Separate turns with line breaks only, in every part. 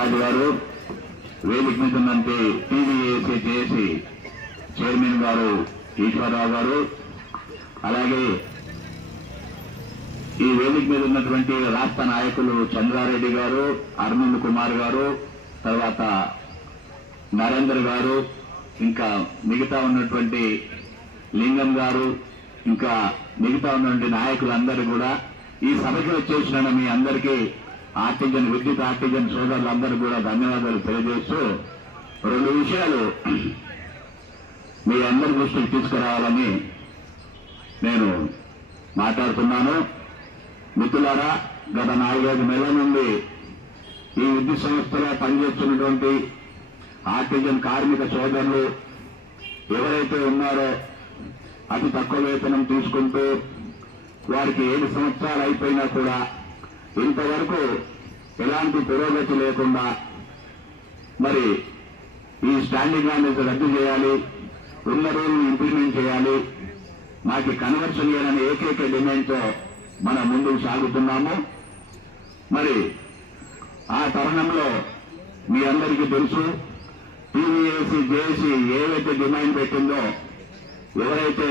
ధనరాజు గారు వేదిక మీద ఉన్నంటే టీవీఏసీ చేసి చైర్మన్ గారు ఈశ్వరరావు గారు అలాగే ఈ వేదిక మీద ఉన్నటువంటి రాష్ట్ర నాయకులు చంద్రారెడ్డి గారు అరవింద్ కుమార్ గారు తర్వాత నరేందర్ గారు ఇంకా మిగతా ఉన్నటువంటి లింగం గారు ఇంకా మిగతా ఉన్నటువంటి నాయకులందరూ కూడా ఈ సభకి వచ్చేసిన మీ అందరికీ ఆర్టిజన్ విద్యుత్ ఆర్టిజన్ సోదరులందరూ కూడా ధన్యవాదాలు తెలియజేస్తూ రెండు విషయాలు మీ అందరి దృష్టికి తీసుకురావాలని నేను మాట్లాడుతున్నాను. మిత్రులారా గత నాలుగైదు నెలల నుండి ఈ విద్యుత్ సంస్థలో పనిచేస్తున్నటువంటి ఆర్టిజన్ కార్మిక సోదరులు ఎవరైతే ఉన్నారో అతి తక్కువ వేతనం తీసుకుంటూ వారికి ఏడు సంవత్సరాలు అయిపోయినా కూడా ఇంతవరకు ఎలాంటి పురోగతి లేకుండా మరి ఈ స్టాండింగ్ ఆర్డర్స్ రద్దు చేయాలి ఉన్న రూల్ని ఇంప్లిమెంట్ చేయాలి. మాకు కన్వర్షన్ చేయాలనే ఏకైక డిమాండ్తో మనం ముందుకు సాగుతున్నాము. మరి ఆ తరుణంలో మీ అందరికీ తెలుసు టీవీఏసీ జేఏసీ ఏవైతే డిమాండ్ పెట్టిందో ఎవరైతే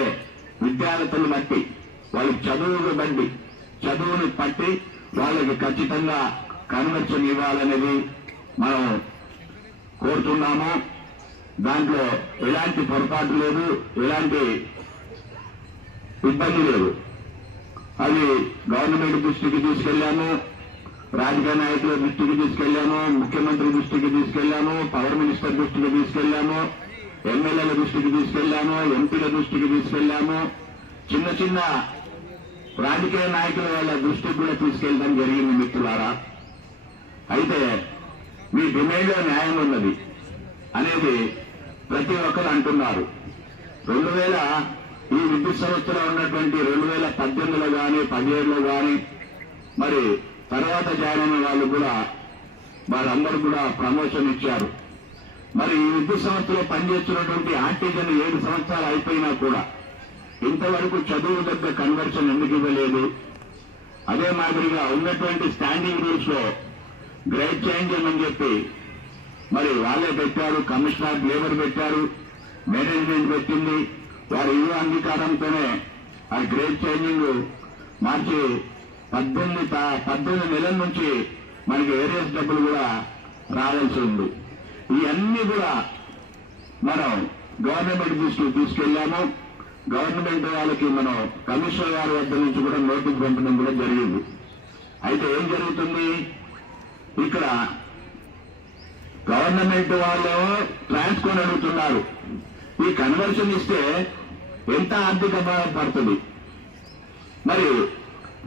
విద్యార్థులను బట్టి వాళ్ళ చదువును బట్టి చదువుని పట్టి వాళ్ళకి ఖచ్చితంగా కన్వర్షన్ ఇవ్వాలనేది మనం కోరుతున్నాము. దాంట్లో ఎలాంటి పొరపాటు లేదు ఎలాంటి ఇబ్బంది లేదు. అది గవర్నమెంట్ దృష్టికి తీసుకెళ్ళాము రాజకీయ నాయకుల దృష్టికి తీసుకెళ్ళాము ముఖ్యమంత్రి దృష్టికి తీసుకెళ్ళాము పవర్ మినిస్టర్ దృష్టికి తీసుకెళ్ళాము ఎమ్మెల్యేల దృష్టికి తీసుకెళ్ళాము ఎంపీల దృష్టికి తీసుకెళ్ళాము చిన్న చిన్న రాజకీయ నాయకుల వాళ్ళ దృష్టికి కూడా తీసుకెళ్ళడం జరిగింది మిత్రులారా. అయితే మీ డిమాండ్లో న్యాయం ఉన్నది అనేది ప్రతి ఒక్కరు అంటున్నారు. రెండు వేల ఈ విద్యుత్ సంస్థలో ఉన్నటువంటి రెండు వేల పద్దెనిమిదిలో కానీ పదిహేడులో కానీ మరి తర్వాత జాయిన్ అయిన వాళ్ళు కూడా వారందరూ కూడా ప్రమోషన్ ఇచ్చారు. మరి ఈ విద్యుత్ సంస్థలో పనిచేస్తున్నటువంటి ఆర్టీజన్ ఏడు సంవత్సరాలు అయిపోయినా కూడా ఇంతవరకు చదువు దగ్గర కన్వర్షన్ ఎందుకు ఇవ్వలేదు? అదే మాదిరిగా ఉన్నటువంటి స్టాండింగ్ రూల్స్లో గ్రేడ్ చేంజ్ అని చెప్పి మరి వాళ్ళే పెట్టారు కమిషనర్ లేబర్ పెట్టారు మేనేజ్మెంట్ పెట్టింది వారి ఇరు అంగీకారంతోనే ఆ గ్రేడ్ చేంజింగ్ మార్చి పద్దెనిమిది పద్దెనిమిది నెలల నుంచి మనకి ఏరియస్ డబ్బులు కూడా రావాల్సి ఉంది. ఇవన్నీ కూడా మనం గవర్నమెంట్ దృష్టికి తీసుకెళ్ళాము గవర్నమెంట్ వాళ్ళకి మనం కమిషనర్ గారి వద్ద నుంచి కూడా నోటీస్ పంపడం కూడా జరిగింది. అయితే ఏం జరుగుతుంది? ఇక్కడ గవర్నమెంట్ వాళ్ళు ట్రాన్స్కోన్ అడుగుతున్నారు. ఈ కన్వర్షన్ ఇస్తే ఎంత ఆర్థిక భారం పడుతుంది? మరి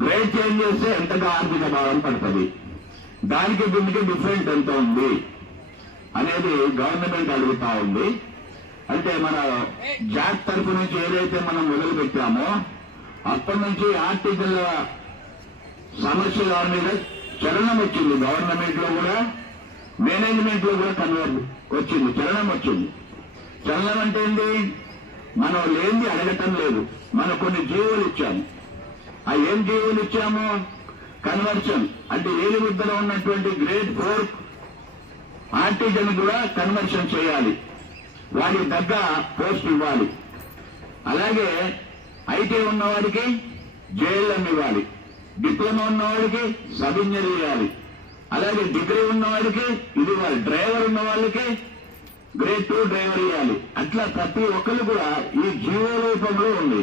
గ్రేడ్ చేంజ్ చేస్తే ఎంతగా ఆర్థిక భారం పడుతుంది? దానికి దీనికి డిఫరెంట్ ఎంత ఉంది? అనేది గవర్నమెంట్ అడుగుతా ఉంది. అంటే మన జాక్ తరఫు నుంచి ఏదైతే మనం మొదలు పెట్టామో అప్పటి నుంచి ఆర్టికల్ సమస్య దాని మీద చలనం వచ్చింది. గవర్నమెంట్లో కూడా మేనేజ్మెంట్లో కూడా కన్వర్ట్ వచ్చింది. చలనం వచ్చింది. చలనం అంటే ఏంటి మనం లేనిది అడగటం లేదు. మనం కొన్ని జీవులు ఇచ్చాము. ఆ ఏం జీవులు ఇచ్చాము? కన్వర్షన్. అంటే ఏలి ముద్దలో ఉన్నటువంటి గ్రేట్ ఫోర్ ఆర్టిజన్ కూడా కన్వర్షన్ చేయాలి. వారికి తగ్గ పోస్ట్ ఇవ్వాలి. అలాగే ఐటీ ఉన్నవాడికి జేఎల్ఎం ఇవ్వాలి. డిప్లొమా ఉన్నవాడికి సబ్ ఇంజనీర్ ఇవ్వాలి. అలాగే డిగ్రీ ఉన్నవాడికి ఇది ఇవ్వాలి. డ్రైవర్ ఉన్న వాళ్ళకి గ్రేడ్ టూ డ్రైవర్ ఇవ్వాలి. అట్లా ప్రతి ఒక్కరు కూడా ఈ జీవో రూపంలో ఉంది.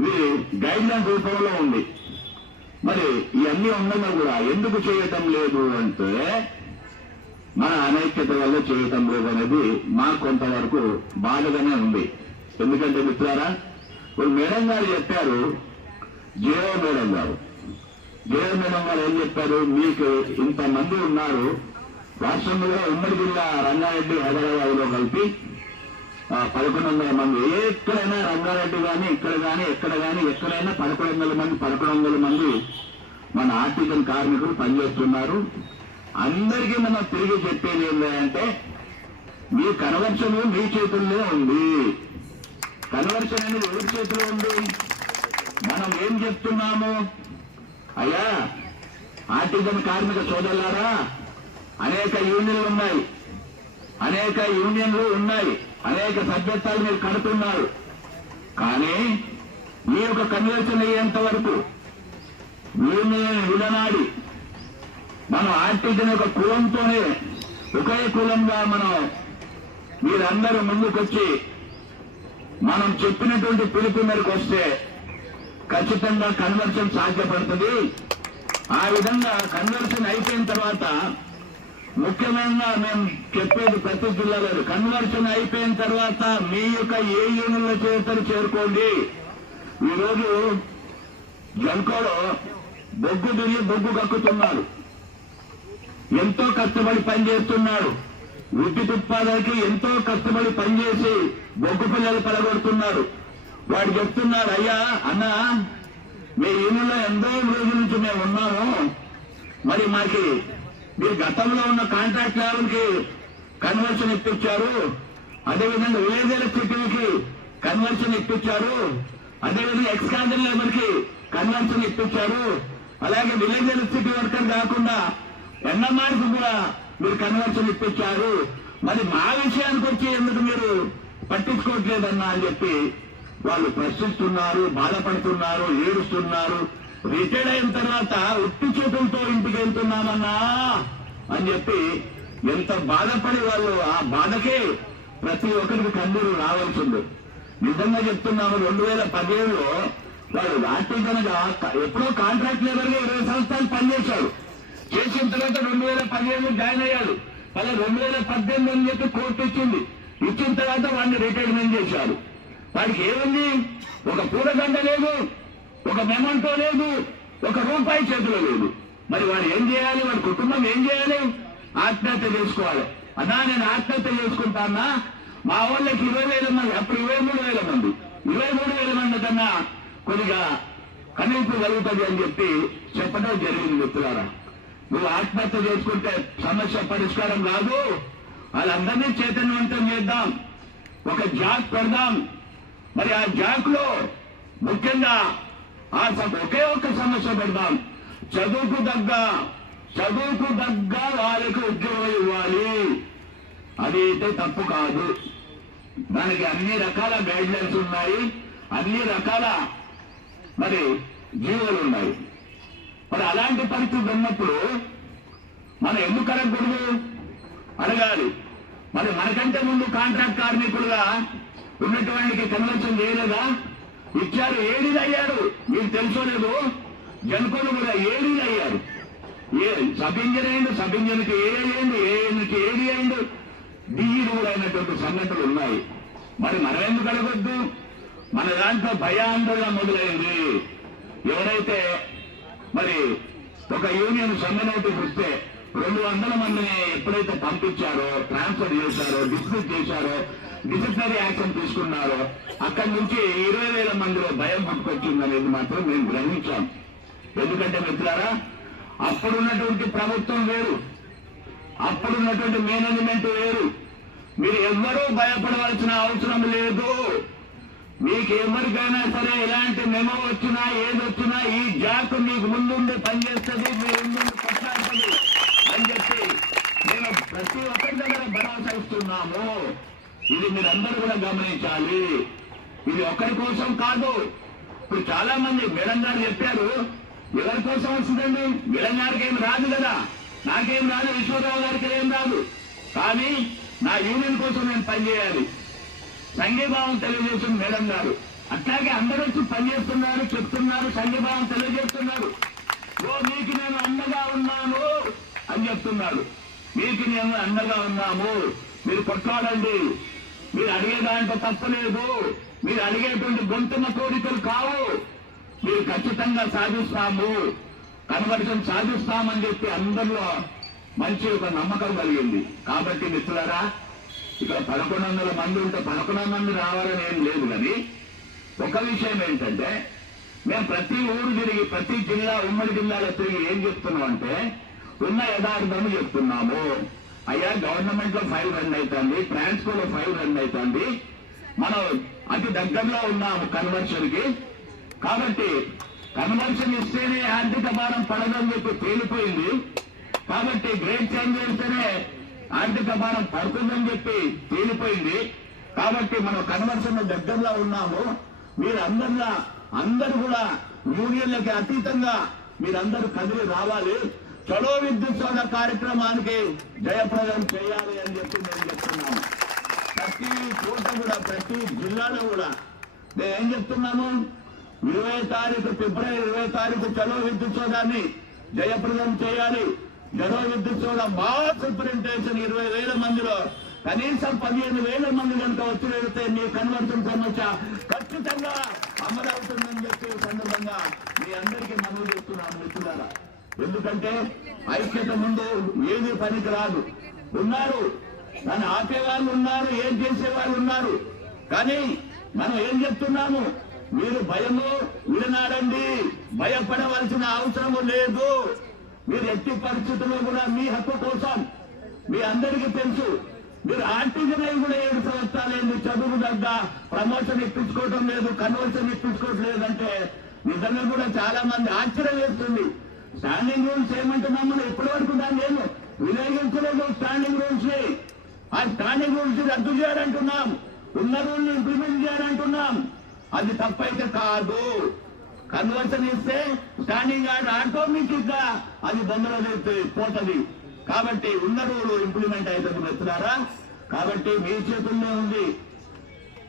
ఇది గైడ్ లైన్ రూపంలో ఉంది. మరి ఇవన్నీ ఉండగా కూడా ఎందుకు చేయటం లేదు అంటే మన అనైక్యత వల్ల చేయటం లేదు అనేది మా కొంతవరకు బాధగానే ఉంది. ఎందుకంటే మిత్రారా ఇప్పుడు మేడం గారు చెప్పారు జేఓ మేడం గారు. జేఓ మేడం గారు ఏం చెప్పారు? మీకు ఇంతమంది ఉన్నారు రాష్ట్రంలో ఉమ్మడి జిల్లా రంగారెడ్డి హైదరాబాద్లో కలిపి పదకొండు వందల మంది. ఎక్కడైనా రంగారెడ్డి కానీ ఇక్కడ కానీ ఎక్కడ కానీ ఎక్కడైనా పదకొండు వందల మంది పదకొండు వందల మంది మన ఆర్టికల్ కార్మికులు పనిచేస్తున్నారు. అందరికీ మనం తిరిగి చెప్పేది ఏంటంటే మీ కన్వర్షన్ మీ చేతుల్లో ఉంది. కన్వర్షన్ అనేది ఎవరి చేతిలో ఉంది? మనం ఏం చెప్తున్నాము? అయ్యా ఆర్టిజన్ కార్మిక సోదరులారా అనేక యూనియన్లు ఉన్నాయి. అనేక యూనియన్లు ఉన్నాయి. అనేక సభ్యత్వాలు మీరు కడుతున్నారు. కానీ మీ యొక్క కన్వర్షన్ అయ్యేంత వరకు యూనియన్ విడనాడి మనం ఆర్టీజన్ ఒక కులంతోనే ఒకే కులంగా మనం మీరందరూ ముందుకొచ్చి మనం చెప్పినటువంటి పిలుపు మేరకు వస్తే ఖచ్చితంగా కన్వర్షన్ సాధ్యపడుతుంది. ఆ విధంగా కన్వర్షన్ అయిపోయిన తర్వాత ముఖ్యమైన మేము చెప్పేది ప్రతి జిల్లాలో కన్వర్షన్ అయిపోయిన తర్వాత మీ యొక్క ఏ యూనియన్ల చేతలు చేరుకోండి. ఈరోజు జంకోలో బొగ్గు దిగి బొగ్గు కక్కుతున్నారు. ఎంతో కష్టపడి పనిచేస్తున్నాడు. విద్యుత్ ఉత్పాదనకి ఎంతో కష్టపడి పనిచేసి బొగ్గు పిల్లలు పడగొడుతున్నారు వాడు చెప్తున్నారు అయ్యా అన్న మీ ఇళ్ళలో ఎంతో రోజుల నుంచి మేము ఉన్నాము. మరి మాకి మీరు గతంలో ఉన్న కాంట్రాక్ట్ లెవెల్కి కన్వర్షన్ ఇప్పించారు. అదేవిధంగా విలేజ్ కన్వర్షన్ ఇప్పించారు. అదేవిధంగా ఎక్స్కాండర్ లేబర్కి కన్వర్షన్ ఇప్పించారు. అలాగే విలేజ్ ఎలక్ట్రిసిటీ వర్కర్ కాకుండా ఎన్ఎంఆర్కి కూడా మీరు కన్వర్షన్ ఇప్పించారు. మరి మా విషయానికి వచ్చి ఎందుకు మీరు పట్టించుకోవట్లేదన్నా అని చెప్పి వాళ్ళు ప్రశ్నిస్తున్నారు బాధపడుతున్నారు ఏడుస్తున్నారు. రిటైర్డ్ అయిన తర్వాత ఉట్టి చేతులతో ఇంటికి వెళ్తున్నామన్నా అని చెప్పి ఎంత బాధపడి వాళ్ళు ఆ బాధకే ప్రతి ఒక్కరికి కన్నీరు రావాల్సింది నిజంగా చెప్తున్నాము రెండు వేల పదిహేడులో వాళ్ళు రాత్రి కనుక ఎప్పుడో కాంట్రాక్ట్ లేబర్గా ఇరవై సంవత్సరాలు పనిచేశారు. చేసిన తర్వాత రెండు వేల పదిహేను జాయిన్ అయ్యాడు. అలా రెండు వేల పద్దెనిమిది అని చెప్పి కోర్టు ఇచ్చింది. ఇచ్చిన తర్వాత వాడిని రిటైర్మెంట్ చేశారు వాడికి ఏముంది? ఒక పూలదండ లేదు ఒక మెమంటో లేదు ఒక రూపాయి చేతిలో లేదు. మరి వాడు ఏం చేయాలి? వాడి కుటుంబం ఏం చేయాలి? ఆత్మహత్య చేసుకోవాలి. అన్నా నేను ఆత్మహత్య చేసుకుంటానా మా వాళ్ళకి ఇరవై వేల మంది అప్పుడు ఇరవై మూడు వేల మంది. ఇరవై మూడు వేల మంది కన్నా కొద్దిగా కనీసం కలుగుతుంది అని చెప్పి చెప్పడం జరిగింది మిత్రులారా. నువ్వు ఆత్మహత్య చేసుకుంటే సమస్య పరిష్కారం కాదు. వాళ్ళందరినీ చైతన్యవంతం చేద్దాం. ఒక జాక్ పెడదాం. మరి ఆ జాక్లో ముఖ్యంగా ఆ సమ- ఒకే ఒక సమస్య పెడదాం. చదువుకు దగ్గ చదువుకు దగ్గ వాళ్ళకి ఉద్యోగం ఇవ్వాలి. అది అయితే తప్పు కాదు. దానికి అన్ని రకాల గైడ్ లైన్స్ ఉన్నాయి. అన్ని రకాల మరి జీవోలు ఉన్నాయి. మరి అలాంటి పరిస్థితి ఉన్నప్పుడు మనం ఎందుకు అడగకూడదు అడగాలి. మరి మనకంటే ముందు కాంట్రాక్ట్ కార్మికులుగా ఉన్నటువంటి కన్వెన్షన్ చేయలేదా? ఇచ్చారు ఏడీలు అయ్యారు మీకు తెలుసో లేదు? జనకులు కూడా ఏడీలు అయ్యారు ఏ సబ్ ఇంజన్ అయింది సబ్ ఇంజన్కి ఏ అయ్యింది ఏ ఇంజన్కి ఏడి అయింది డిఈలు కూడా అయినటువంటి సంఘటనలు ఉన్నాయి. మరి మనం ఎందుకు అడగొద్దు? మన దాంట్లో భయాందోళన మొదలైంది. ఎవరైతే మరి ఒక యూనియన్ సమ్మె నోటీస్ వస్తే రెండు వందల మందిని ఎప్పుడైతే పంపించారో ట్రాన్స్ఫర్ చేశారో డిస్మిస్ చేశారో డిసిప్లినరీ యాక్షన్ తీసుకున్నారో అక్కడి నుంచి ఇరవై వేల మందిలో భయం పుట్టుకొచ్చింది అనేది మాత్రం మేము గ్రహించాం. ఎందుకంటే మిత్రులారా అప్పుడున్నటువంటి ప్రభుత్వం వేరు. అప్పుడున్నటువంటి మేనేజ్మెంట్ వేరు. మీరు ఎవ్వరూ భయపడవలసిన అవసరం లేదు. మీకు ఎవరికైనా సరే ఎలాంటి మెమో వచ్చినా ఏదొచ్చినా ఈ జాక్ మీకు ముందుండి పనిచేస్తుంది మీ ముందుండి కొట్లాడుతుంది అని చెప్పి నేను ప్రతి ఒక్కరి దగ్గర భరోసా ఇస్తున్నాము. ఇది మీరందరూ కూడా గమనించాలి. ఇది ఒక్కరి కోసం కాదు. ఇప్పుడు చాలా మంది మేడం గారు చెప్పారు ఎవరి కోసం వస్తుందండి? మేడం గారికి ఏం రాదు కదా. నాకేం రాదు విశ్వరావు గారికి ఏం రాదు. కానీ నా యూనియన్ కోసం నేను పనిచేయాలి. సంఘీభావం తెలియజేస్తుంది మేడం గారు. అట్లాగే అందరూ వచ్చి పనిచేస్తున్నారు చెప్తున్నారు సంఘీభావం తెలియజేస్తున్నారు. ఓ మీకు నేను అండగా ఉన్నాను అని చెప్తున్నాడు మీకు నేను అండగా ఉన్నాము. మీరు కొట్లాడండి. మీరు అడిగే దాంట్లో తప్పలేదు మీరు అడిగేటువంటి గొంతున్న కోరికలు కావు. మీరు ఖచ్చితంగా సాధిస్తాము. కన్వర్షన్ సాధిస్తామని చెప్పి అందరిలో మంచి ఒక నమ్మకం కలిగింది. కాబట్టి మిత్రులరా ఇక్కడ పదకొండు వందల మంది ఉంటే పదకొండు మంది రావాలని ఏం లేదు కానీ ఒక విషయం ఏంటంటే మేము ప్రతి ఊరు తిరిగి ప్రతి జిల్లా ఉమ్మడి జిల్లాలో తిరిగి ఏం చెప్తున్నాం అంటే ఉన్న యథార్థము చెప్తున్నాము. అయ్యా గవర్నమెంట్లో ఫైల్ రన్ అవుతుంది ట్రాన్స్కో లో ఫైల్ రన్ అవుతుంది మనం అతి దగ్గరలో ఉన్నాము కన్వర్షన్కి కాబట్టి కన్వర్షన్ ఇస్తేనే ఆర్థిక భారం పడదని చెప్పి తేలిపోయింది. కాబట్టి గ్రేట్ చేంజ్ చేస్తేనే ఆర్థిక భారం పడుతుందని చెప్పి తేలిపోయింది. కాబట్టి మనం కన్వర్షన్ దగ్గరలో ఉన్నాము. మీరందరిలా అందరూ కూడా యూనియన్లకి అతీతంగా మీరందరూ కదిలి రావాలి. చలో విద్యుత్ సోద కార్యక్రమానికి జయప్రదం చేయాలి అని చెప్పి నేను చెప్తున్నాను. ప్రతి చోట కూడా ప్రతి జిల్లాలో కూడా నేను ఏం చెప్తున్నాను? ఇరవై తారీఖు ఫిబ్రవరి ఇరవై తారీఖు చలో విద్యుత్ సోదాన్ని జయప్రదం చేయాలి. చలో విద్యుత్ సోదా మా సూపరింటెన్షన్ ఇరవై వేల మందిలో. కనీసం పదిహేను వేల మంది కనుక వచ్చి వెళితే మీ కన్వర్షన్ సమస్య ఖచ్చితంగా అమలవుతుందని చెప్పి సందర్భంగా మీ అందరికీ మనవి చేస్తున్నాను మిత్రులారా. ఎందుకంటే ఐక్యత ముందు ఏది పనికి రాదు. ఉన్నారు. నన్ను ఆపేవాళ్ళు ఉన్నారు ఏం చేసేవాళ్ళు ఉన్నారు. కానీ మనం ఏం చెప్తున్నాము? మీరు భయము విడనాడండి. భయపడవలసిన అవసరము లేదు. మీరు ఎట్టి పరిస్థితుల్లో కూడా మీ హక్కు కోసం మీ అందరికీ తెలుసు మీరు ఆర్టీసీ కూడా ఏడు సంవత్సరాలు చదువు దగ్గ ప్రమోషన్ ఇప్పించుకోవటం లేదు కన్వర్షన్ ఇప్పించుకోవటం లేదంటే నిజంగా కూడా చాలా మంది ఆశ్చర్యం వేస్తుంది. స్టాండింగ్ రూల్స్ ఏమంటున్నాం మనం ఇప్పటి వరకు దాన్ని లేదు వినియోగించలేదు స్టాండింగ్ రూల్స్ని. ఆ స్టాండింగ్ రూల్స్ రద్దు చేయాలంటున్నాం ఉన్న రూల్ ఇంప్లిమెంట్ చేయాలంటున్నాం. అది తప్పైతే కాదు. కన్వర్షన్ ఇస్తే స్టాండింగ్ ఆర్డర్ ఆటోమేటిక్గా అది బొమ్మలో పోతుంది. కాబట్టి ఉన్న రూల్ ఇంప్లిమెంట్ అయ్యేటప్పుడు మిత్రులారా కాబట్టి మీ చేతుల్లో ఉంది.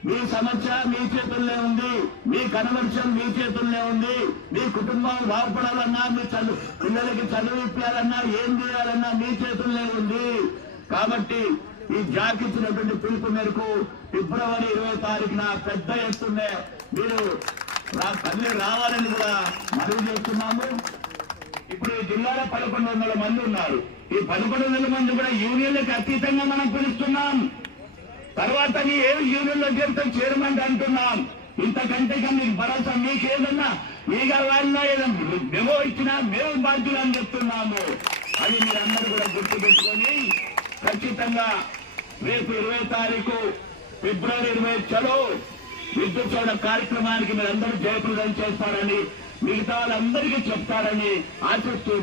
మీ సమస్య మీ చేతుల్లో ఉంది. మీ కన్వర్షన్ మీ చేతుల్లో ఉంది. మీ కుటుంబం బాగుపడాలన్నా మీ చదువు పిల్లలకి చదువు ఇప్పాలన్నా ఏం చేయాలన్నా మీ చేతుల్లో ఉంది. కాబట్టి ఈ జాక్ ఇచ్చినటువంటి పిలుపు మేరకు ఫిబ్రవరి ఇరవై తారీఖున పెద్ద ఎత్తున్నే మీరు తల్లి రావాలని కూడా మనవి చేస్తున్నాము. ఇప్పుడు ఈ జిల్లాలో పదకొండు వందల మంది ఉన్నారు. ఈ పదకొండు వందల మంది కూడా యూనియన్లకు అతీతంగా మనం పిలుస్తున్నాం. తర్వాత నీ ఏ యూనియన్లో చేరితే చైర్మన్ అంటున్నాం. ఇంతకంటే మీకు భరోసా మీకేదన్నా? మీగా ఈగ వాళ్ళ ఏదన్నా మెమో ఇచ్చినా మేము బాధ్యులు అని చెప్తున్నాము. అది మీరందరూ కూడా గుర్తు పెట్టుకొని ఖచ్చితంగా రేపు ఇరవై తారీఖు ఫిబ్రవరి ఇరవై చలో విద్యుత్ చోడ కార్యక్రమానికి మీరందరూ జయప్రదం చేస్తారని మిగతా వాళ్ళందరికీ చెప్తారని ఆశిస్తూ